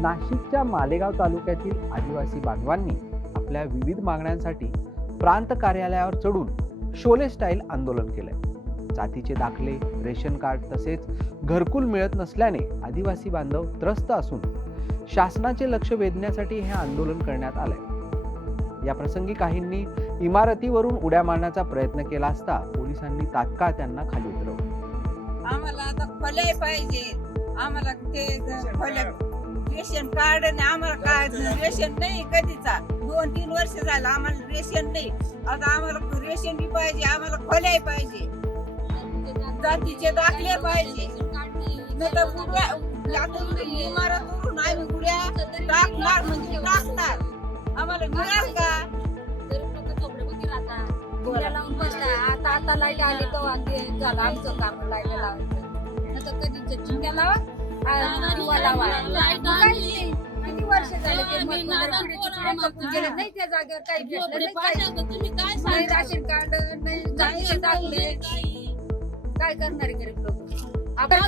नाशिकच्या मालेगाव तालुक्यातील आदिवासी बांधवांनी आपल्या विविध मागण्यांसाठी प्रांत कार्यालयावर चढून शोले स्टाईल आंदोलन केलंय. जातीचे दाखले रेशन कार्ड तसेच घरकुल मिळत नसल्याने आदिवासी बांधव त्रस्त असून शासनाचे लक्ष वेधण्यासाठी हे आंदोलन करण्यात आलंय. या प्रसंगी काहींनी इमारतीवरून उड्या मारण्याचा प्रयत्न केला असता पोलिसांनी तात्काळ त्यांना खाली उतरवलं. आम्हाला आता खोले पाहिजे आम्हाला ते खोले रेशन कार्ड आणि आम्हाला काय रेशन नाही कधीचा. दोन तीन वर्ष झालं आम्हाला रेशन नाही. आता आम्हाला रेशन बी पाहिजे आम्हाला खोल्या पाहिजे. जातीचे दाखले पाहिजे. नंतर तर आता इमारतवरून आम्ही टाकणार म्हणजे टाकणार. आम्हाला मिळाल का? आता आता लाइट आली तेव्हा झालं आमचं काम लाइट लावायचं नंतर कधी चिंग्या लावा. लावा नाही. किती वर्ष झाले ते मतदार पिढीचे पिढ्या खपून गेले. नाही त्या जागेवर काही भेटलं नाही काही. नाही. राशन कार्ड नाही दाखले. काय करणारे गरीब लोक? आपण